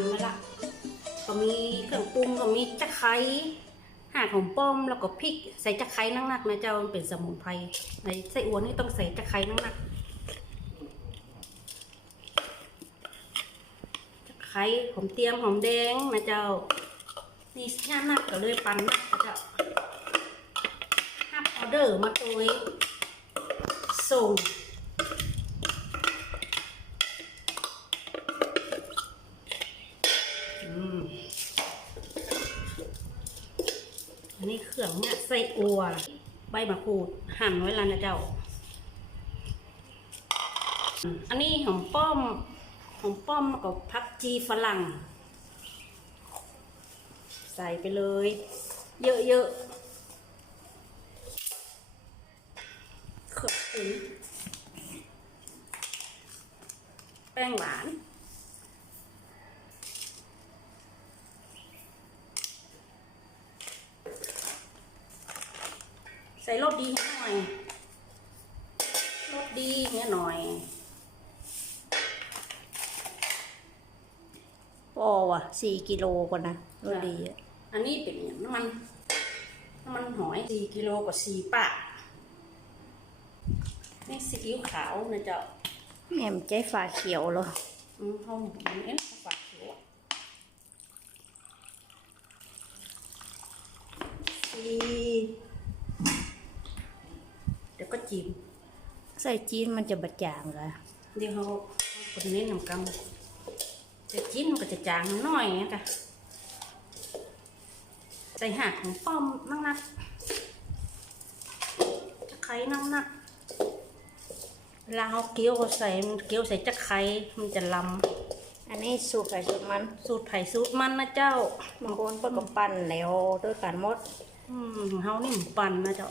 มาละก็มีเครื่องปรุงก็มีตะไคร้ห่าหอมป้อมแล้วก็พริกใส่ตะไคร้นักๆนะเจ้ามันเป็นสมุนไพรในไส้อั่วนี่ต้องใส่ตะไคร้นักๆตะไคร้หอมเตียมหอมแดงนะเจ้านี่ย่านักก็เลยปั่นนักนะเจ้าฮับออเดอร์มาตัวส่งอันนี้เครื่องเนี่ยไส้อั่วใบมะกรูดหั่นไว้แล้วนะเจ้าอันนี้หอมป้อมกับผักชีฝรั่งใส่ไปเลยเยอะๆเครื่องปรุงแป้งหวานใส่รสดีให้หน่อยรสดีเนี่ยหน่อยพอว่ะ4 กิโลกว่านะรสดีอ่ะอันนี้เป็นน้ำมันหอย4 กิโลกว่า4 ปะนี่ซีอิ๊วขาวนะเจ้าแหมใจฝาเขียวเหรอเขาเอ็นฝาเขียวเดี๋ยวก็จิ้มใส่จีนมันจะบะจางเหรอเดี๋ยวเขาคนนี้นำกำจะจิ้มมันก็จะจางน้อยนะจ๊ะใส่หักของป้อมนักๆจะไข่นักเวลาเขาเกี๊ยวใส่จะไข่มันจะลอันนี้สูตรไผ่สูตรมันำสูตรไผ่สูตรมันนะเจ้าบางคนเพิ่นก็ปั้นแล้วด้วยกันหมดเฮานี่หมูปั่นนะเจ้า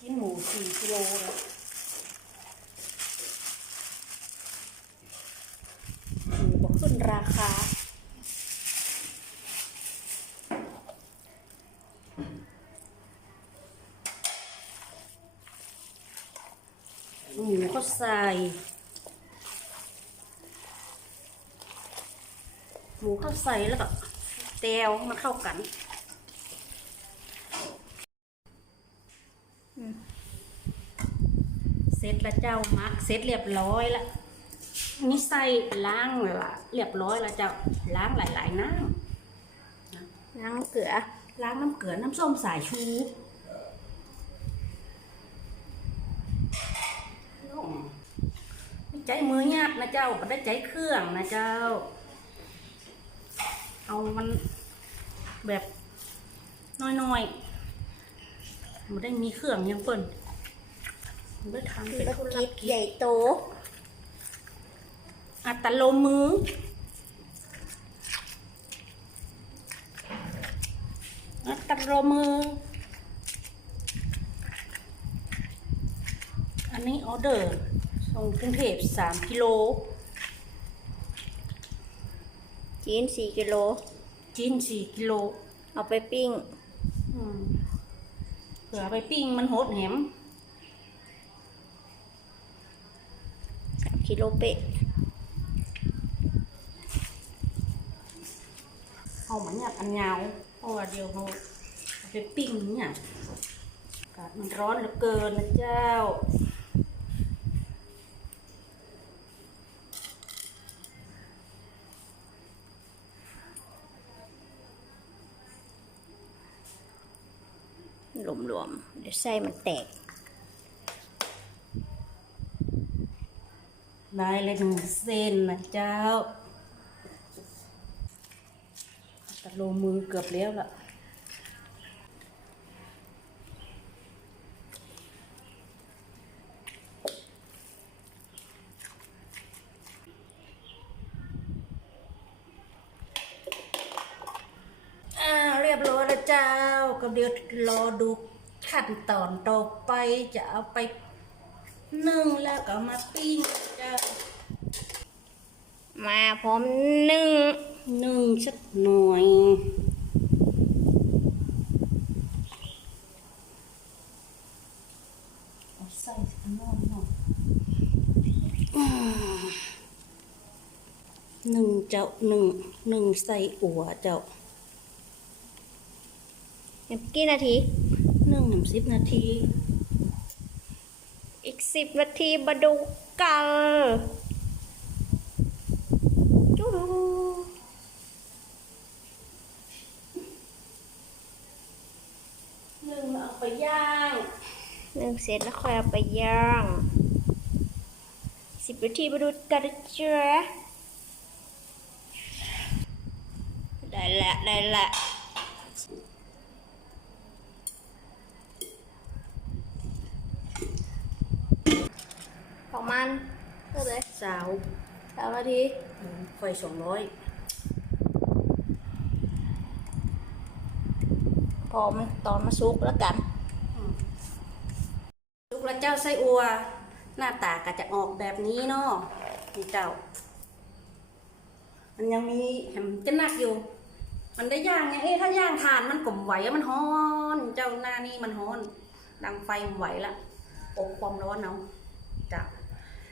กินหมู4 กิโลเลยหมูบอกขึ้นราคาหมูก็ใส่แล้วก็เตียวมาเข้ากันเสร็จแล้วเจ้ามักเสร็จเรียบร้อยแล้วนี่ใส่ล้างละเรียบร้อยแล้วเจ้าล้างหลายๆน้ำล้างเกลือล้างน้ำเกลือน้ำส้มสายชูใจมือหยาบนะเจ้าไม่ได้ใจเครื่องนะเจ้าเอามันแบบน้อยๆไม่ได้มีเครื่องยังเปิ่นไม่ได้ทำเป็นธุรกิจใหญ่โตอัตโลมืออันนี้ออเดอร์ส่งกรุงเทพ3 กิโลจีน4 กิโลจีน4 กิโลเอาไปปิ้งเผื่อไปปิ้งมันโหดแหม3 กิโลเป๊ะเอามาเนี่ยอันยาวเพราะว่าเดี๋ยวเราไปปิ้งเนี่ยอากาศมันร้อนเหลือเกินนะเจ้าหลวมๆเดี๋ยวไส้มันแตกได้เลย1 เส้นนะเจ้าตัดโลมือเกือบแล้วล่ะเรียบร้อยแล้วเจ้าก็เดี๋ยวรอดูขั้นตอนต่อไปจะเอาไปนึ่งแล้วก็มาปิ้งเจ้ามาพร้อมนึ่งสักหน่อยเอาใส่ข้างนอกหน่อย 1เจ้า1ใส่อัวเจ้า กี่นาที 10 นาที อีก10 นาทีมาดูกันจู้ เอาไปย่าง นึ่งเสร็จแล้วค่อยเอาไปย่าง10 นาทีมาดูกันนะจ๊ะได้ละประมาณเท่าไหร่ สาว 3 นาที ไฟ200 พอมันตอนมาซุกแล้วกัน ลูกละเจ้าไส้อัว หน้าตาก็จะออกแบบนี้เนาะนี่เจ้า มันยังมีแหมจะหนักอยู่ มันได้ย่างไงถ้าย่างทานมันกลมไหวมันฮ้อน เจ้าหน้านี่มันฮ้อน ดังไฟมันไหวละอบความร้อนเอาจ้ะ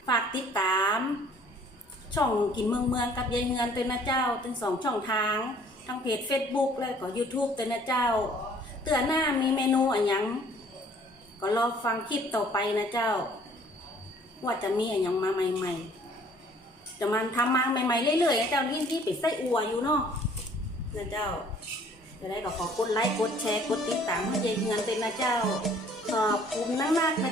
ฝากติดตาม ช่องกินเมืองกับยายเฮือนเป็นนะเจ้าทั้ง2 ช่องทาง ทั้งเพจ Facebook แล้วก็ YouTube เป็นนะเจ้า เตือนหน้ามีเมนูอะไรยังก็รอฟังคลิปต่อไปนะเจ้า ว่าจะมีอะไรยังมาใหม่ๆ จะมันทำมาใหม่ๆเรื่อยๆนะเจ้าที่ปิดไส้อัวอยู่เนาะนะเจ้าจะได้ก็ขอกดไลค์กดแชร์กดติดตามให้ยายเฮือนเป็นนะเจ้าขอบคุณมากๆนะ